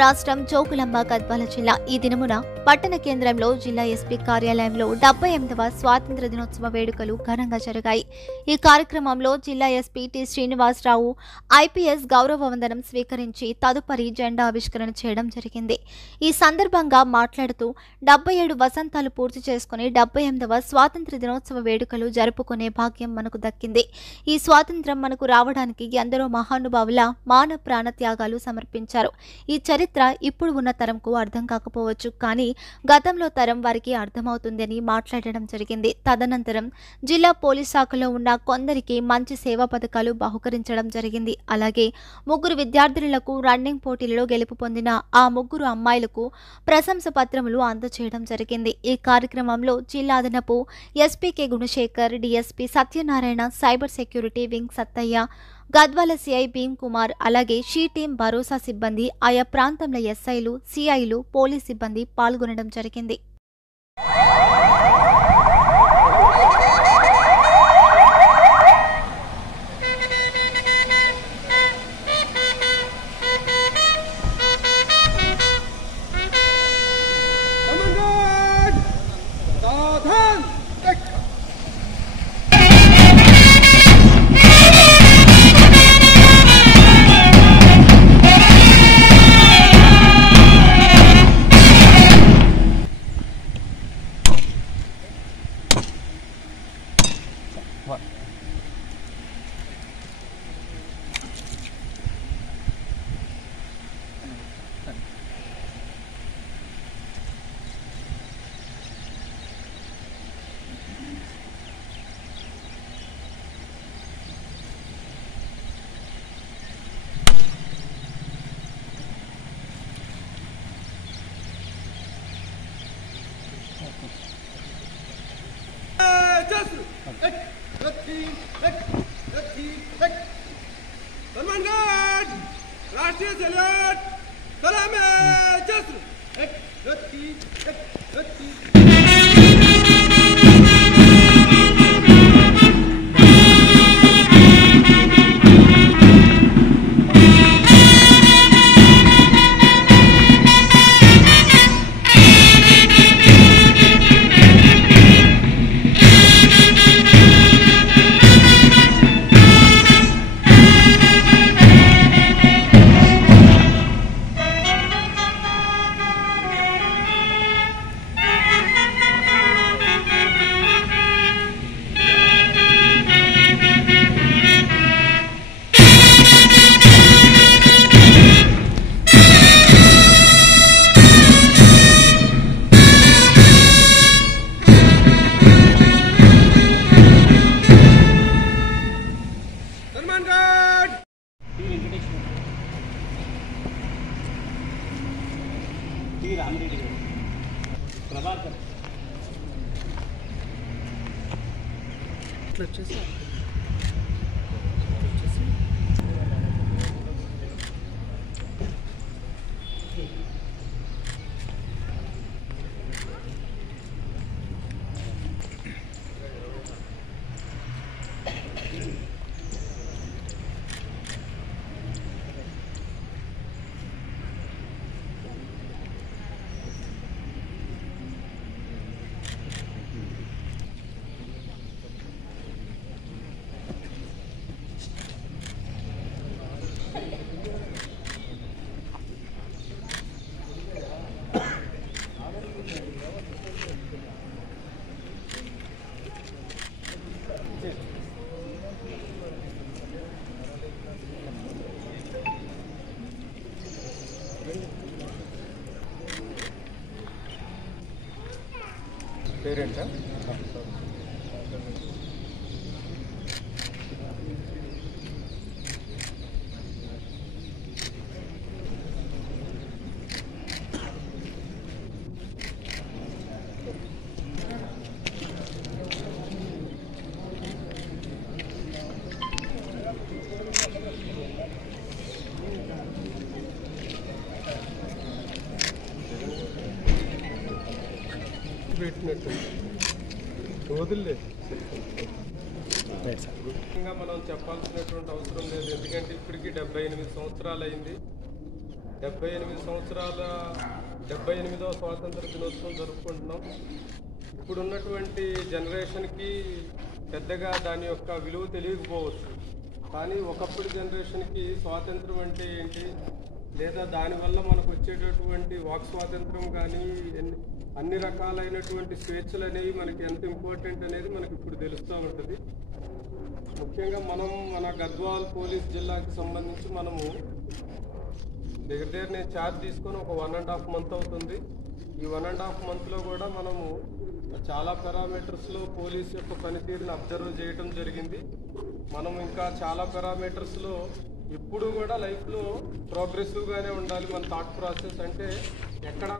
రాష్ట్రం జోగులాంబ గద్వాల జిల్లా ఈ దినమున పట్టణ కేంద్రంలో జిల్లా ఎస్పీ కార్యాలయంలో 78వ స్వాతంత్ర దినోత్సవ వేడుకలు ఘనంగా జరిగాయి. ఈ కార్యక్రమంలో జిల్లా ఎస్పీ టి శ్రీనివాసరావు ఐపీఎస్ గౌరవ వందనం స్వీకరించి తదుపరి జెండా ఆవిష్కరణ చేయడం జరిగింది. ఈ సందర్భంగా మాట్లాడుతూ 77 వసంతాలు పూర్తి చేసుకుని 78వ స్వాతంత్ర దినోత్సవ వేడుకలు జరుపుకునే భాగ్యం మనకు దక్కింది. ఈ స్వాతంత్రం మనకు రావడానికి ఎందరో మహానుభావుల మాన ప్రాణ త్యాగాలు సమర్పించారు. ఈ చరిత్ర ఇప్పుడు ఉన్న తరంకు అర్థం కాకపోవచ్చు, కానీ గతంలో తరం వారికి అర్థమవుతుందని మాట్లాడడం జరిగింది. తదనంతరం జిల్లా పోలీస్ శాఖలో ఉన్న కొందరికి మంచి సేవా పథకాలు బహుకరించడం జరిగింది. అలాగే 3 విద్యార్థినులకు రన్నింగ్ పోటీలలో గెలుపు పొందిన ఆ 3 అమ్మాయిలకు ప్రశంస పత్రములు అందజేయడం జరిగింది. ఈ కార్యక్రమంలో జిల్లా అదనపు SP K Gunasekhar, DSP Satyanarayana, cyber security wing Sattaiah, Gadwal CI Bheem Kumar, అలాగే షీ టీం భరోసా సిబ్బంది, ఆయా ప్రాంతంలో ఎస్ఐలు, సిఐలు, పోలీస్ సిబ్బంది పాల్గొనడం జరిగింది. राष्ट्रीय सैल्यूट सलामी जस्र పేరెంట్స్ పెట్టినట్టు వదిలేదు. మనం చెప్పాల్సినటువంటి అవసరం లేదు, ఎందుకంటే ఇప్పటికీ 78 సంవత్సరాలు అయింది. 78 సంవత్సరాల 78వ స్వాతంత్ర దినోత్సవం జరుపుకుంటున్నాం. ఇప్పుడున్నటువంటి జనరేషన్కి పెద్దగా దాని యొక్క విలువ తెలియకపోవచ్చు. కానీ ఒకప్పుడు జనరేషన్కి స్వాతంత్రం అంటే ఏంటి, లేదా దానివల్ల మనకు వచ్చేటటువంటి వాక్ స్వాతంత్రం కానీ అన్ని రకాలైనటువంటి స్వేచ్ఛలు అనేవి మనకి ఎంత ఇంపార్టెంట్ అనేది మనకి ఇప్పుడు తెలుస్తూ ఉంటుంది. ముఖ్యంగా మనం మన గద్వాల్ పోలీస్ జిల్లాకి సంబంధించి మనము దగ్గర నేను ఛార్జ్ తీసుకొని ఒక 1.5 month అవుతుంది. ఈ 1.5 monthలో కూడా మనము చాలా పారామీటర్స్లో పోలీస్ యొక్క పనితీరుని అబ్జర్వ్ చేయడం జరిగింది. మనం ఇంకా చాలా పారామీటర్స్లో ఎప్పుడు కూడా లైఫ్లో ప్రోగ్రెసివ్గానే ఉండాలి. మన థాట్ ప్రాసెస్ అంటే ఎక్కడ